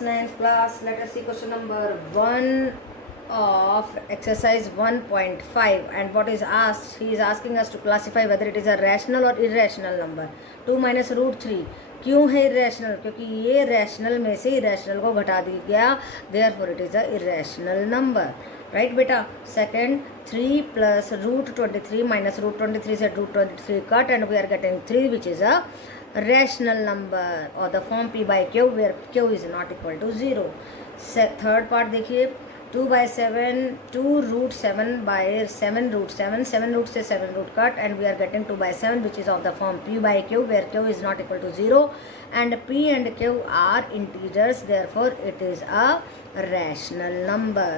Ninth class, let us see question number 1 of exercise 1.5, and what is asked, he is asking us to classify whether it is a rational or irrational number. 2 minus root 3 क्यों है irrational? क्योंकि ये rational में से irrational को घटा दी गया, therefore it is a irrational number. Right बेटा. Second, 3 plus root 23 minus root 23 से root 23 cut and we are getting 3 which is a rational number or the form p by q where q is not equal to 0. Third part देखिए, 2 by 7, 2 root 7 by 7 root 7, 7 root से 7 root cut and we are getting 2 by 7 which is of the form p by q where q is not equal to 0 and p and q are integers, therefore it is a rational number.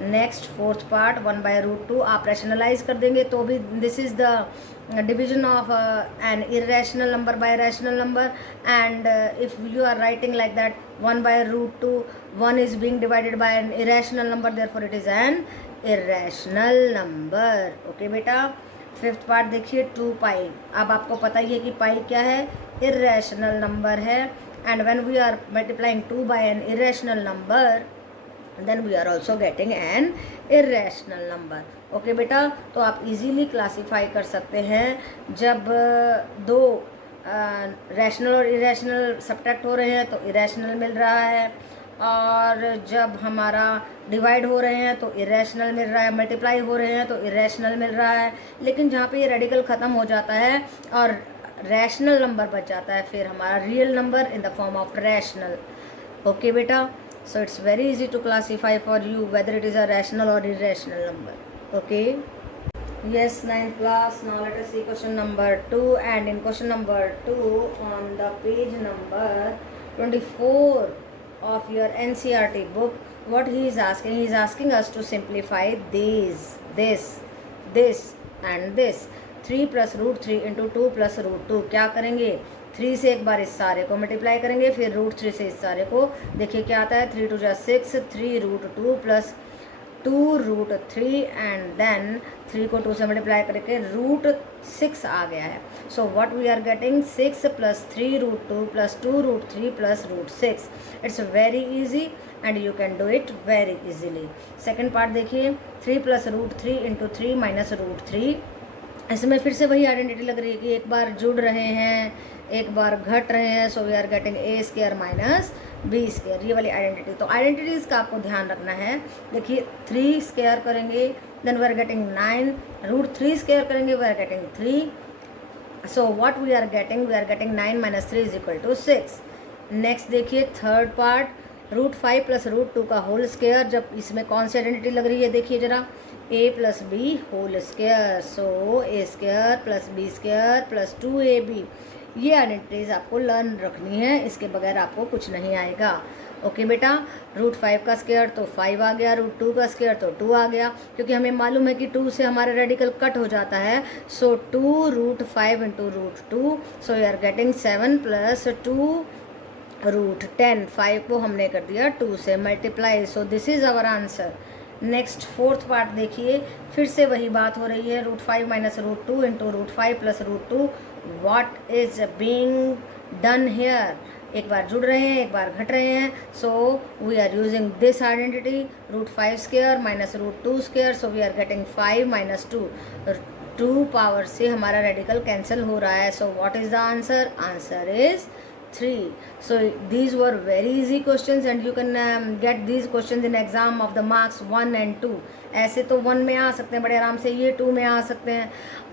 Next fourth part, 1 by root 2 आप rationalise कर देंगे तो भी this is the division of an irrational number by rational number, and if you are writing like that 1 by root 2 1 is being divided by an irrational number, therefore it is an irrational number. Okay बेटा. Fifth part देखिए, 2 पाई. अब आपको पता ही है कि पाई क्या है, इरेशनल नंबर है, and when we are multiplying 2 by an irrational number then we are also getting an irrational number. Okay बेटा. तो आप इजीली क्लासीफाई कर सकते हैं जब दो रैशनल और इरेशनल सब्ट्रैक्ट हो रहे हैं तो इरेशनल मिल रहा है, और जब हमारा डिवाइड हो रहे हैं तो इरेशनल मिल रहा है, मल्टीप्लाई हो रहे हैं तो इरेशनल मिल रहा है. लेकिन जहाँ पे ये रेडिकल ख़त्म हो जाता है और रैशनल नंबर बच जाता है, फिर हमारा real number in the form of rational. Okay बेटा. So it's very easy to classify for you whether it is a rational or irrational number. Okay. Yes, 9th class. Now let us see question number 2. And in question number 2 on the page number 24 of your NCERT book, what he is asking? He is asking us to simplify these, this and this. 3 plus root 3 into 2 plus root 2. क्या करेंगे? 3 से एक बार इस सारे को multiply करेंगे, फिर root 3 से इस सारे को. देखिए क्या आता है, 3 2 जा 6, 3 root 2 plus 2 root 3 and then 3 को 2 से मल्टीप्लाई करके रूट 6 आ गया है. So what we are getting, 6 plus 3 root 2 plus 2 root 3 plus root 6. It's very easy and you can do it very easily. Second part देखिए, 3 plus root 3 into 3 minus root 3. इसमें फिर से वही आइडेंटिटी लग रही है कि एक बार जुड़ रहे हैं, एक बार घट रहे हैं. So we are getting a square minus b square, ये वाली आइडेंटिटी. तो आइडेंटिटीज़ का आपको ध्यान रखना है. देखिए 3 स्क्वायर करेंगे then we are getting 9, root 3 square करेंगे we are getting 3. So what we are getting 9 minus 3 is equal to 6. Next देखिए third part, root 5 plus root 2 का होल स्क्वायर. जब इसमें कौन सी आइडेंटिटी लग रही है देखिए ज़रा, a plus b whole square. So a square plus b square plus 2ab. ये आइडेंटिटीज़ आपको लर्न रखनी है, इसके बगैर आपको कुछ नहीं आएगा. ओके बेटा. रूट 5 का स्क्वायर तो 5 आ गया, रूट 2 का स्क्वायर तो 2 आ गया, क्योंकि हमें मालूम है कि 2 से हमारा रेडिकल कट हो जाता है. So 2 root 5 into root 2. So we are getting 7 plus 2 root 10. 5 को हमने कर दिया 2 से multiply. So this is our answer. Next fourth part देखिए, फिर से वही बात हो रही है, root 5 minus root 2 into root 5 plus root 2. What is being done here? एक बार जुड़ रहे हैं, एक बार घट रहे हैं. So we are using this identity, root 5 square minus root 2 square. So we are getting 5 minus 2. 2 power से हमारा रेडिकल कैंसिल हो रहा है. So what is the answer? Answer is 3. So these were very easy questions and you can get these questions in exam of the marks 1 and 2. ऐसे तो 1 में आ सकते हैं बड़े आराम से, ये 2 में आ सकते हैं.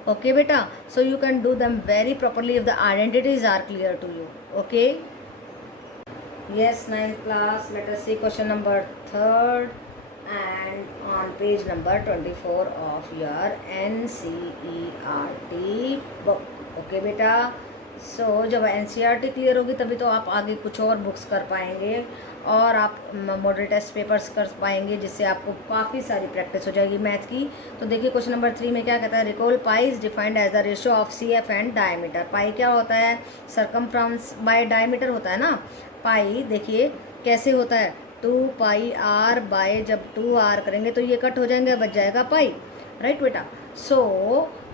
ओके बेटा. सो you can do them very properly if the identities are clear to you. Okay. Yes, 9th class. Let us see question number 3rd and on page number 24 of your NCERT book. Okay बेटा. सो जब NCERT clear होगी तभी तो आप आगे कुछ और books कर पाएंगे और आप मॉडल टेस्ट पेपर्स कर पाएंगे, जिससे आपको काफ़ी सारी प्रैक्टिस हो जाएगी मैथ की. तो देखिए क्वेश्चन नंबर 3 में क्या कहता है, recall pi is defined as the ratio of CF and diameter. Pi क्या होता है? सरकमफ्रेंस बाय डायमीटर होता है ना. पाई देखिए कैसे होता है, 2 पाई r बाय, जब 2r करेंगे तो ये कट हो जाएंगे, बच जाएगा पाई. राइट बेटा. सो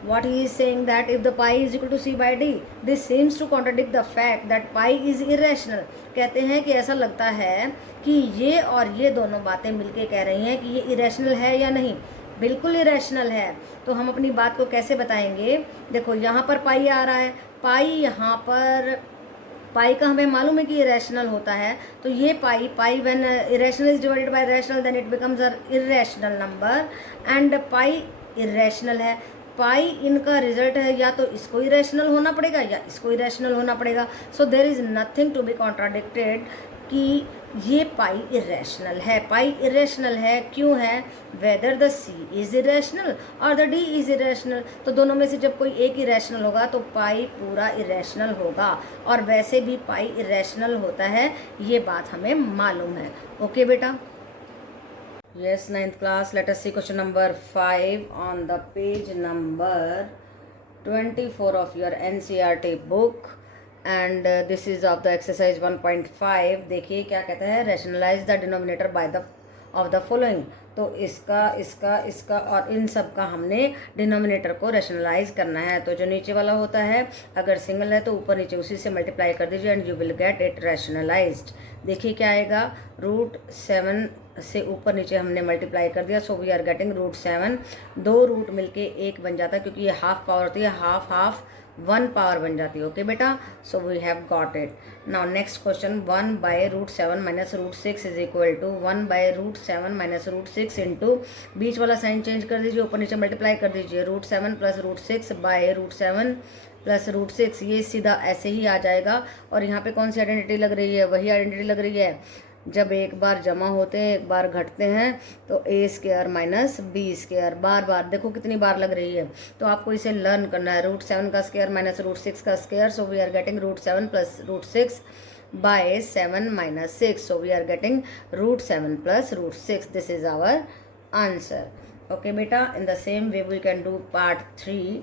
what he is saying that if the pi is equal to c by d, this seems to contradict the fact that pi is irrational. कहते हैं कि ऐसा लगता है कि ये और ये दोनों बातें मिलके कह रही हैं कि ये इरेशनल है या नहीं. बिल्कुल इरेशनल है. तो हम अपनी बात को कैसे बताएंगे? देखो यहाँ पर पाई आ रहा है, पाई यहाँ पर, पाई का हमें मालूम है कि इरेशनल होता है. तो ये pi when irrational is divided by rational then it becomes a irrational number, and pi irrational है. पाई इनका रिजल्ट है, या तो इसको इरेशनल होना पड़ेगा या इसको इरेशनल होना पड़ेगा. So there is nothing to be contradicted कि ये पाई इरेशनल है. पाई इरेशनल है, क्यों है? Whether the C is irrational और द डी इज इरेशनल. तो दोनों में से जब कोई एक इरेशनल होगा तो पाई पूरा इरेशनल होगा, और वैसे भी पाई इरेशनल होता है, ये बात हमें मालूम है. ओके बेटा. Yes, 9th class, let us see question number 5 on the page number 24 of your NCERT book, and this is of the exercise 1.5. देखिए क्या कहता है, rationalize the denominator by the of the following. तो इसका और इन सब का हमने डिनोमिनेटर को रैशनलाइज करना है. तो जो नीचे वाला होता है अगर सिंगल है तो ऊपर नीचे उसी से मल्टीप्लाई कर दीजिए and you will get it rationalised. देखिए क्या आएगा, √7 से ऊपर नीचे हमने मल्टीप्लाई कर दिया, सो वी आर गेटिंग √7. दो रूट मिलके एक बन जाता है, क्योंकि ये हाफ पावर होती है, हाफ 1 पावर बन जाती है. ओके बेटा, so we have got it. Now next question, 1/√7 - √6 is equal to 1/√7 - √6 into, बीच वाला साइन चेंज कर दीजिए, ऊपर नीचे मल्टीप्लाई कर दीजिए, √7 + √6 /√7 + √6. ये सीधा ऐसे ही आ जाएगा. और यहाँ पे कौन सी आइडेंटिटी लग रही है? वही आइडेंटिटी लग रही है. जब एक बार जमा होते हैं एक बार घटते हैं तो a² - b². बार बार देखो कितनी बार लग रही है. तो आपको इसे लर्न करना है. √7 का स्क्वायर - √6 का square, so we are getting √7 + √6 /7 - 6. So we are getting √7 + √6. This is our answer. Okay beta, in the same way we can do part 3.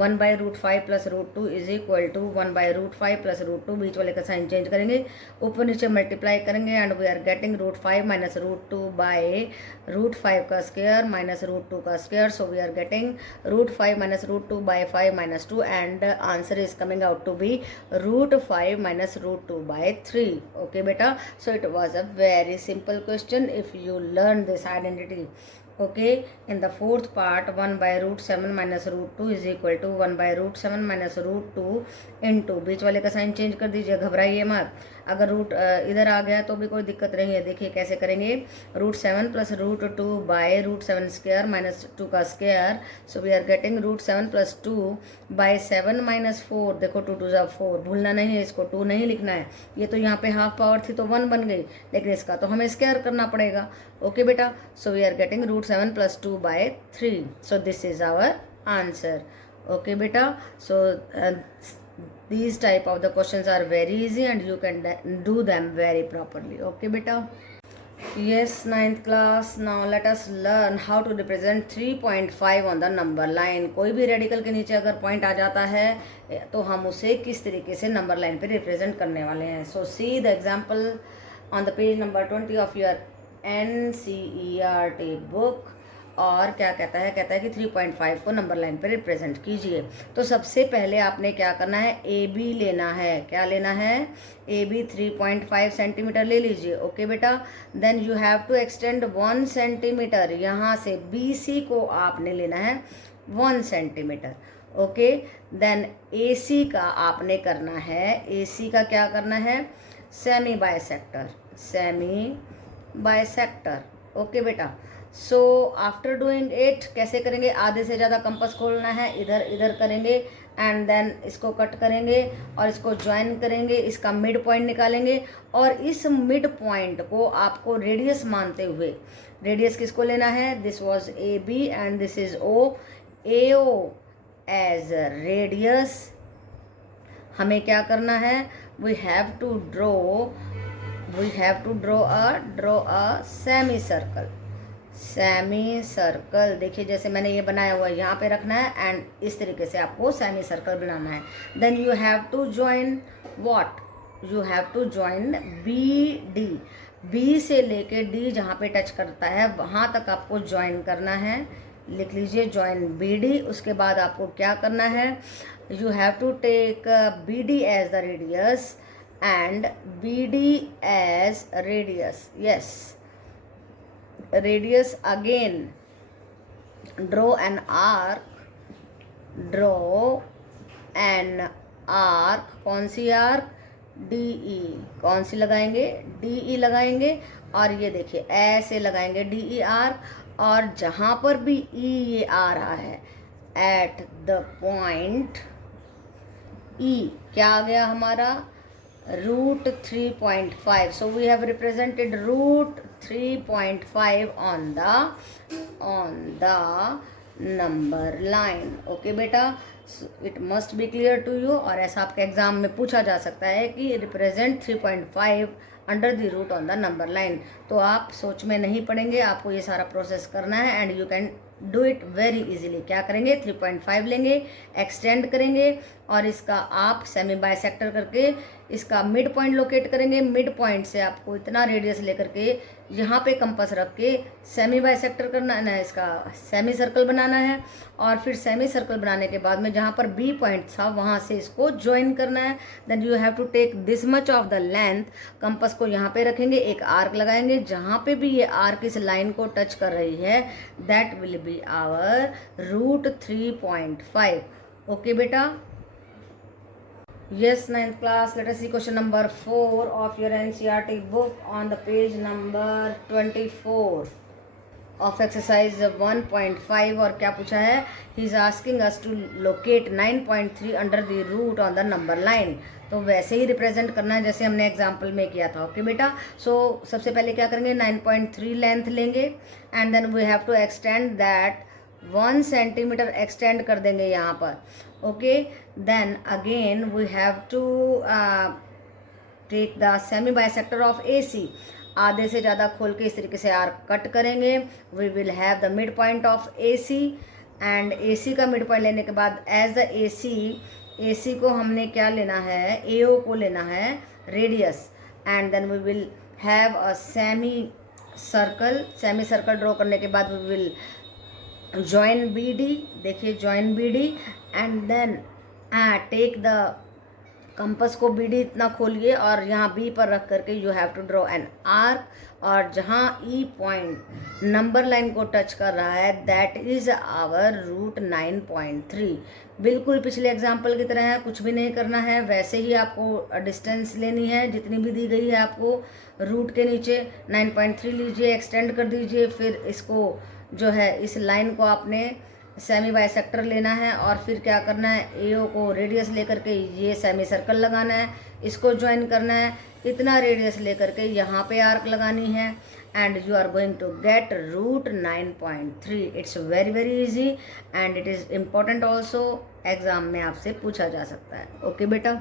1/√5 + √2 is equal to 1/√5 + √2. बीच वाले का साइन चेंज करेंगे, ऊपर नीचे मल्टीप्लाई करेंगे, एंड वी आर गेटिंग √5 - √2 /√5 का square -√2 का square. So we are getting √5 - √2 /5 - 2, and answer is coming out to be √5 - √2 /3. Okay बेटा, so it was a very simple question if you learn this identity. Okay, in the fourth part, 1/√7 - √2 is equal to 1/√7 - √2 into, बीच वाले का sign change कर दीजिए, घबराइए मत. अगर root इधर आ गया तो भी कोई दिक्कत नहीं है. देखिए कैसे करेंगे, √7 + √2 /√7² - 2 का square. So we are getting √7 + 2 /7 - 4. देखो 2 2 4, भूलना नहीं है, इसको 2 नहीं लिखना है. ये तो यहाँ पे हाफ पावर थी तो 1 बन गई, लेकिन इसका तो हमें स्क्वायर करना पड़ेगा. ओके बेटा, so we are getting √7 + 2 /3. So this is our answer. Okay beta, so these type of the questions are very easy and you can do them very properly. Okay beta. Yes, 9th class, now let us learn how to represent 3.5 on the number line. कोई भी radical के नीचे अगर point आ जाता है तो हम उसे किस तरीके से नंबर लाइन पे रिप्रेजेंट करने वाले हैं. So see the example on the page number 20 of your NCERT book. और क्या कहता है कि 3.5 को नंबर लाइन पे रिप्रेजेंट कीजिए. तो सबसे पहले आपने क्या करना है, AB लेना है. क्या लेना है? AB 3.5 सेंटीमीटर ले लीजिए. ओके बेटा, then you have to extend 1 centimetre. यहाँ से BC को आपने लेना है 1 सेंटीमीटर. ओके, देन AC का आपने करना है, AC का क्या करना है? Semi bisector. ओके बेटा, सो आफ्टर डूइंग इट कैसे करेंगे, आधे से ज़्यादा कंपास खोलना है, इधर इधर करेंगे एंड देन इसको कट करेंगे और इसको ज्वाइन करेंगे, इसका मिड पॉइंट निकालेंगे और इस मिड पॉइंट को आपको रेडियस मानते हुए, रेडियस किसको लेना है? This was AB and this is O. AO as radius हमें क्या करना है? We have to draw a semi circle. देखिए जैसे मैंने ये बनाया हुआ है, यहाँ पे रखना है एंड इस तरीके से आपको सेमी सर्कल बनाना है. Then you have to join what? You have to join BD. B से लेके D जहाँ पे टच करता है वहाँ तक आपको ज्वाइन करना है. लिख लीजिए जॉइन बी डी। उसके बाद आपको क्या करना है, you have to take B D as the radius and BD as radius. Yes, radius again. Draw an arc. Draw an arc. कौन सी आर्क? DE। कौन सी लगाएंगे? DE लगाएंगे। और ये देखिए ऐसे लगाएंगे DE आर्क, और जहाँ पर भी E ये आ रहा है एट द पॉइंट E क्या आ गया हमारा? root 3.5. So we have represented root 3.5 on the number line. Okay बेटा, it must be clear to you। और ऐसा आपके एग्जाम में पूछा जा सकता है कि represent 3.5 under the root on the number line. तो आप सोच में नहीं पड़ेंगे, आपको ये सारा प्रोसेस करना है and you can do it very easily. क्या करेंगे? 3.5 लेंगे, एक्सटेंड करेंगे और इसका आप सेमी बाइसेक्टर करके इसका मिड पॉइंट लोकेट करेंगे। मिड पॉइंट से आपको इतना रेडियस लेकर के यहाँ पे कंपास रख के सेमी बाइसेक्टर करना है, इसका सेमी सर्कल बनाना है। और फिर सेमी सर्कल बनाने के बाद में जहाँ पर बी पॉइंट था वहाँ से इसको ज्वाइन करना है। Then you have to take this much of the length. Compass को यहाँ पे रखेंगे, एक आर्क लगाएंगे, जहाँ पे भी ये आर्क इस लाइन को टच कर रही है that will be our root 3.5। Okay बेटा। Yes, 9th class, let us see question number 4 of your NCERT book on the page number 24 of exercise 1.5। और क्या पूछा है? he is asking us to locate 9.3 under the root on the number line। तो वैसे ही represent करना है जैसे हमने एग्जाम्पल में किया था। ओके बेटा। सो सबसे पहले क्या करेंगे? 9.3 लेंथ लेंगे and then we have to extend that 1 centimetre extend कर देंगे यहाँ पर। Okay, then again we have to take the semi bisector of AC। आधे से ज़्यादा खोल के इस तरीके से आर्क कट करेंगे। We will have the mid point of AC and AC का मिड पॉइंट लेने के बाद एज द AC को हमने क्या लेना है? AO को लेना है radius and then we will have a semi circle draw करने के बाद वी विल join BD। देखिए join BD and then take the compass को BD इतना खोलिए और यहाँ B पर रख करके you have to draw an arc, और जहाँ E पॉइंट नंबर लाइन को टच कर रहा है दैट इज़ आवर रूट 9.3। बिल्कुल पिछले एग्जाम्पल की तरह है, कुछ भी नहीं करना है, वैसे ही आपको डिस्टेंस लेनी है जितनी भी दी गई है आपको रूट के नीचे। 9.3 लीजिए, एक्सटेंड कर दीजिए, फिर इसको जो है इस लाइन को आपने सेमी बाइसेक्टर लेना है और फिर क्या करना है? AO को रेडियस लेकर के ये सेमी सर्कल लगाना है, इसको ज्वाइन करना है, इतना रेडियस लेकर के यहाँ पे आर्क लगानी है and you are going to get root 9.3। It's very very easy and it is important also. Exam में आपसे पूछा जा सकता है। ओके बेटा।